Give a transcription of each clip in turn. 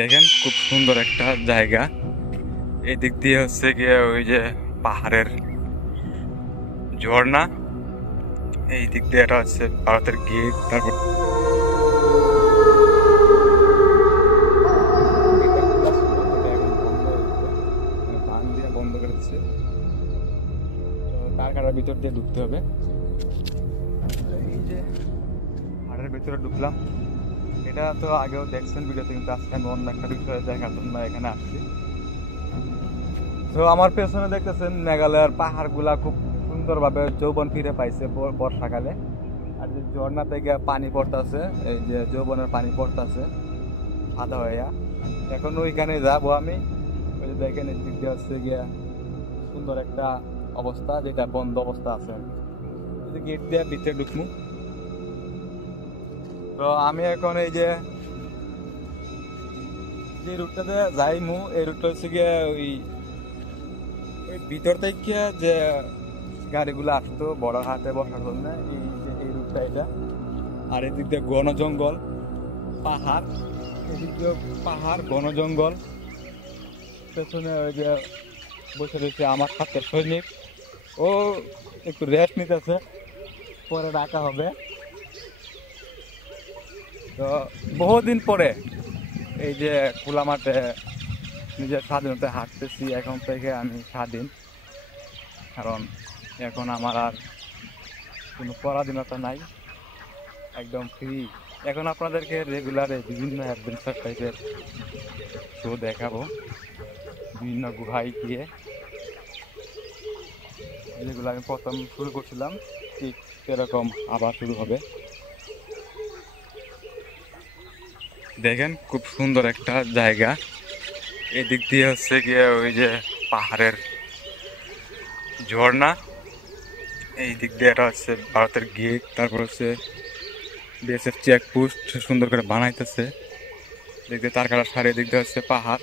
দেখেন খুব সুন্দর একটা জায়গা। এই দিক দিয়ে হচ্ছে গিয়ে ওই যে পাহাড়ের ঝর্ণা, এই দিক দিয়ে এটা হচ্ছে ভারতের গেট। তারপর গেটটা খোলা ছিল, এটা এখন বন্ধ হয়েছে, মানে বাঁধ দিয়ে বন্ধ করে দিচ্ছে। তো কারখানার ভিতর দিয়ে ঢুকতে হবে। এই যে পাহাড়ের ভিতরে ঢুকলাম। এটা তো আগেও দেখছেন ভিডিওতে, কিন্তু আজকে আমি অন্য একটা বিষয়ে দেখার জন্য এখানে আসছি। তো আমার পেছনে দেখতেছেন মেঘালয়ের পাহাড় গুলা খুব সুন্দরভাবে যৌবন ফিরে পাইছে বর্ষাকালে। আর যে ঝর্ণা থেকে পানি পড়তেছে, এই যে যৌবনের পানি পড়তেছে সাদা হইয়া, এখন ওইখানে যাবো আমি। ওই যে দেখেন এই দিক দিয়ে হচ্ছে গিয়া সুন্দর একটা অবস্থা, যেটা বন্ধ অবস্থা আছে। গেট দিয়ে ভিতরে ঢুকমু। তো আমি এখন এই যে যে রুটটাতে যাইমু, এই রুটটা হচ্ছে গিয়ে ওই ওই ভিতর থেকে যে গাড়িগুলো আসতো বড় হাটে বসার জন্য, এই যে এই রুটটা এটা। আর এদিক দিয়ে ঘন জঙ্গল, পাহাড়, এদিক দিয়ে পাহাড়, ঘন জঙ্গল। পেছনে ওই যে বসে রয়েছে আমার হাতের সৈনিক, ও একটু রেস্ট নিতেছে, পরে ডাকা হবে। তো বহুদিন পরে এই যে খোলা মাঠে নিজের স্বাধীনতায় হাঁটতেছি। এখন থেকে আমি স্বাধীন, কারণ এখন আমার আর কোনো পরাধীনতা নাই, একদম ফ্রি। এখন আপনাদেরকে রেগুলার বিভিন্ন অ্যাডভেঞ্চার টাইপের শো দেখাবো, বিভিন্ন গুহায় গিয়ে, যেগুলো আমি প্রথম শুরু করছিলাম ঠিক সেরকম আবার শুরু হবে। দেখেন খুব সুন্দর একটা জায়গা। এদিক দিয়ে হচ্ছে গিয়ে ওই যে পাহাড়ের ঝর্ণা, এই দিক দিয়ে এটা হচ্ছে ভারতের গেট। তারপর হচ্ছে বিএসএফ চেকপোস্ট সুন্দর করে বানাইতেছে। দিক দিয়ে তার কাটা সারি, দিক দিয়ে হচ্ছে পাহাড়।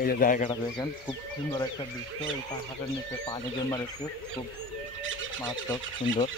এই যে জায়গাটা দেখেন খুব সুন্দর একটা দৃশ্য, এই পাহাড়ের নিচে পানি জমা রয়েছে, খুব মারাত্মক সুন্দর।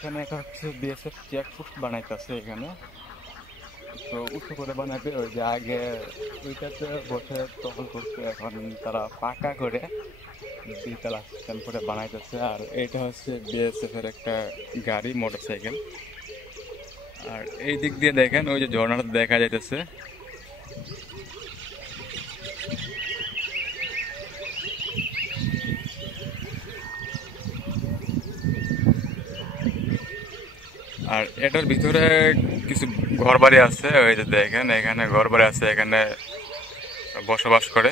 এখানে একটা হচ্ছে বিএসএফ চেকপোস্ট বানাইতেছে এখানে। তো উঁচু করে বানাবে, ওই যে আগে ওইটাতে বসে টহল করছে, এখন তারা পাকা করে দ্বিতলা সিস্টেম করে বানাইতেছে। আর এটা হচ্ছে বিএসএফ এর একটা গাড়ি, মোটরসাইকেল। আর এই দিক দিয়ে দেখেন ওই যে ঝর্ণাটা দেখা যাইতেছে। আর এটার ভিতরে কিছু ঘর বাড়ি আছে, ওই যে দেখেন এখানে ঘর বাড়ি আছে, এখানে বসবাস করে।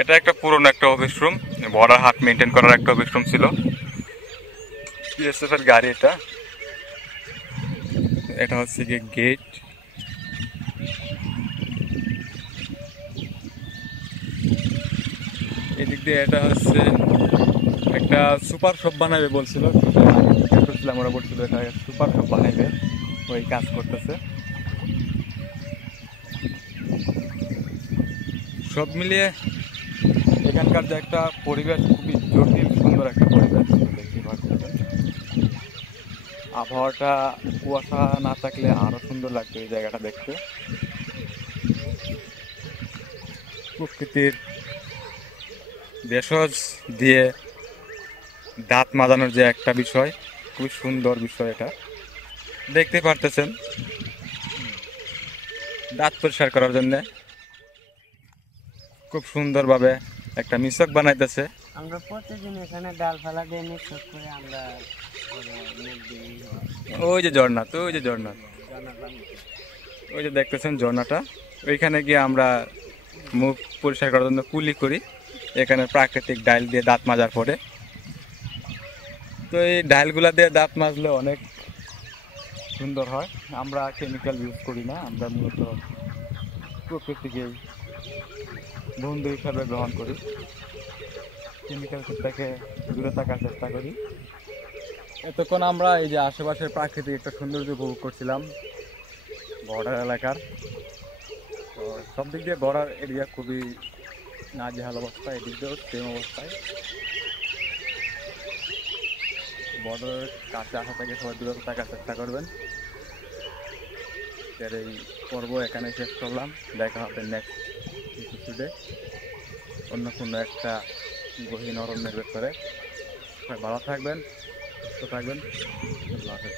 এটা একটা পুরনো একটা অফিস রুম, বর্ডার হাট মেনটেন করার একটা অফিস রুম ছিল। বিএসএফ এর গাড়ি এটা। এটা হচ্ছে গিয়ে গেট। এদিক দিয়ে এটা হচ্ছে একটা সুপার শপ বানাবে বলছিল, ওরা বলছিল এটা সুপার শপ বানাবে, ওই কাজ করতেছে। সব মিলিয়ে এখানকার যে একটা পরিবেশ, খুবই জটিল সুন্দর একটা পরিবেশ দেখতে পাচ্ছেন। আবহাওয়াটা কুয়াশা না থাকলে আরো সুন্দর লাগতো এই জায়গাটা দেখতে। প্রকৃতির ভেষজ দিয়ে দাঁত মাজানোর যে একটা বিষয়, খুবই সুন্দর বিষয় এটা। দেখতে পারতেছেন দাঁত পরিষ্কার করার জন্য খুব সুন্দরভাবে একটা মিশক বানাইতেছে। আমরা প্রতিদিন এখানে ডাল ফালা দিয়ে মিক্স করে আমরা ওই যে ঝর্ণা, তো ওই যে ঝর্ণা, ওই যে দেখতেছেন ঝর্ণাটা, ওইখানে গিয়ে আমরা মুখ পরিষ্কার করার জন্য কুলি করি এখানে প্রাকৃতিক ডাইল দিয়ে দাঁত মাজার পরে। তো এই ডাইলগুলা দিয়ে দাঁত মাজলে অনেক সুন্দর হয়। আমরা কেমিক্যাল ইউজ করি না, আমরা মূলত প্রকৃতিকেই বন্ধু হিসাবে গ্রহণ করি, কেমিক্যাল থেকে দূরে থাকার চেষ্টা করি। এতক্ষণ আমরা এই যে আশেপাশের প্রাকৃতিক একটা সৌন্দর্য উপভোগ করছিলাম বর্ডার এলাকার। তো সব দিক দিয়ে বর্ডার এরিয়া খুবই নাজেহাল অবস্থা, এদিক দিয়েও সেম অবস্থায়। বর্ডারের কাছে আসা থেকে সবাই দূরত্ব থাকার চেষ্টা করবেন। এই পর্ব এখানে শেষ করলাম, দেখা হবে নেক্সট এপিসোডে অন্য কোনো একটা গহীন অরণ্যের ব্যাপারে। ভালো থাকবেন, সুস্থ থাকবেন, আল্লাহ হাফেজ।